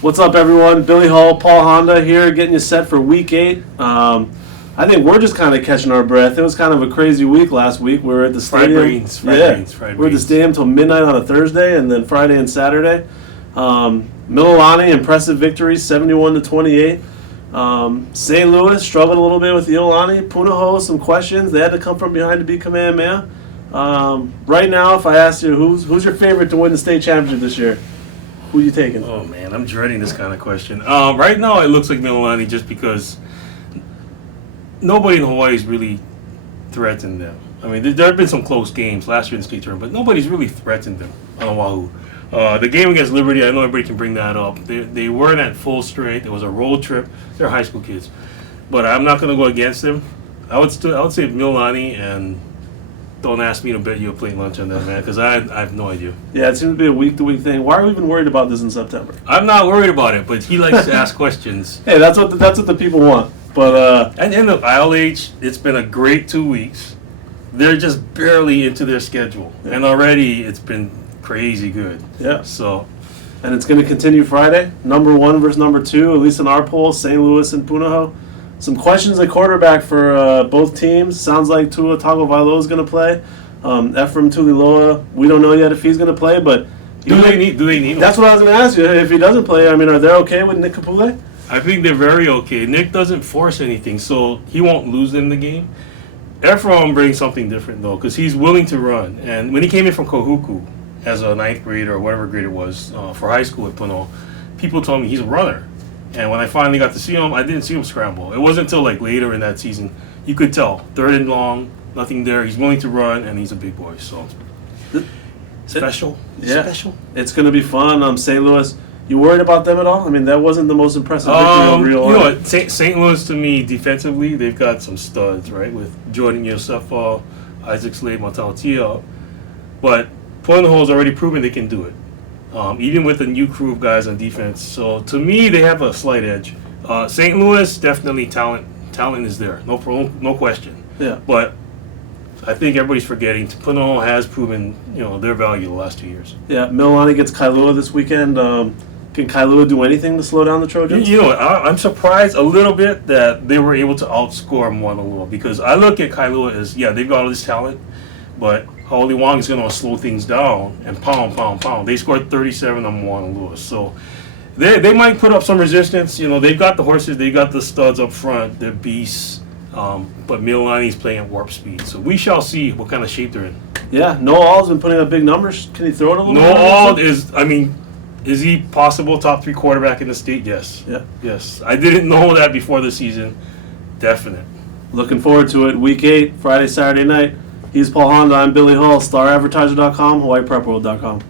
What's up, everyone? Billy Hull, Paul Honda here, getting you set for Week 8. I think we're just kind of catching our breath. It was kind of a crazy week last week. We were at the stadium. Fried We're at the stadium till midnight on a Thursday, and then Friday and Saturday. Mililani, impressive victory, 71-28. St. Louis struggled a little bit with Iolani. Punahou, some questions. They had to come from behind to beat Kamehameha. Right now, if I asked you who's your favorite to win the state championship this year, who are you taking? Oh man, I'm dreading this kind of question. Right now, it looks like Mililani just because nobody in Hawaii is really threatened them. I mean, there have been some close games last year in the state tournament, but nobody's really threatened them on Oahu. The game against Liberty, I know everybody can bring that up. They weren't at full strength. It was a road trip. They're high school kids, but I'm not going to go against them. I would say Mililani, and don't ask me to bet you a plate lunch on that, man, because I have no idea. Yeah, it seems to be a week-to-week thing. Why are we even worried about this in September? I'm not worried about it, but he likes to ask questions. Hey, that's what the people want. But and in the ILH, it's been a great 2 weeks. They're just barely into their schedule, and already it's been crazy good. Yeah. So, and it's going to continue Friday. Number 1 versus number 2, at least in our poll, St. Louis and Punahou. Some questions at quarterback for both teams. Sounds like Tua Tagovailoa is going to play. Ephraim Tuliloa, we don't know yet if he's going to play, but do they need him? That's what I was going to ask you. If he doesn't play, I mean, are they okay with Nick Kapule? I think they're very okay. Nick doesn't force anything, so he won't lose them the game. Ephraim brings something different, though, because he's willing to run. And when he came in from Kohuku as a 9th grader or whatever grade it was for high school at Puno, people told me he's a runner. And when I finally got to see him, I didn't see him scramble. It wasn't until like later in that season. You could tell. 3rd and long, nothing there. He's willing to run, and he's a big boy. So, special. Yeah. Special. It's going to be fun. St. Louis, you worried about them at all? I mean, that wasn't the most impressive victory of real You know what? St. Louis, to me, defensively, they've got some studs, right? With Jordan Yosefa, Isaac Slade, Matalatia. But Punahou has already proven they can do it. Even with the new crew of guys on defense. So, to me, they have a slight edge. St. Louis, definitely talent is there. No question. Yeah. But I think everybody's forgetting. Punahou has proven, their value the last 2 years. Yeah, Mililani gets Kailua this weekend. Can Kailua do anything to slow down the Trojans? You know what? I'm surprised a little bit that they were able to outscore Moanalua, because I look at Kailua as, they've got all this talent, but Haoli Wong is going to slow things down and pound. They scored 37 on Moanalua. So they might put up some resistance. They've got the horses, they've got the studs up front, they're beasts. But Mililani's playing at warp speed. So we shall see what kind of shape they're in. Yeah, Noah All's been putting up big numbers. Can he throw it a little bit? Noah All is he possible top 3 quarterback in the state? Yes. Yeah. Yes. I didn't know that before the season. Definite. Looking forward to it. Week 8, Friday, Saturday night. He's Paul Honda. I'm Billy Hull. Star-Advertiser.com, HawaiiPrepWorld.com.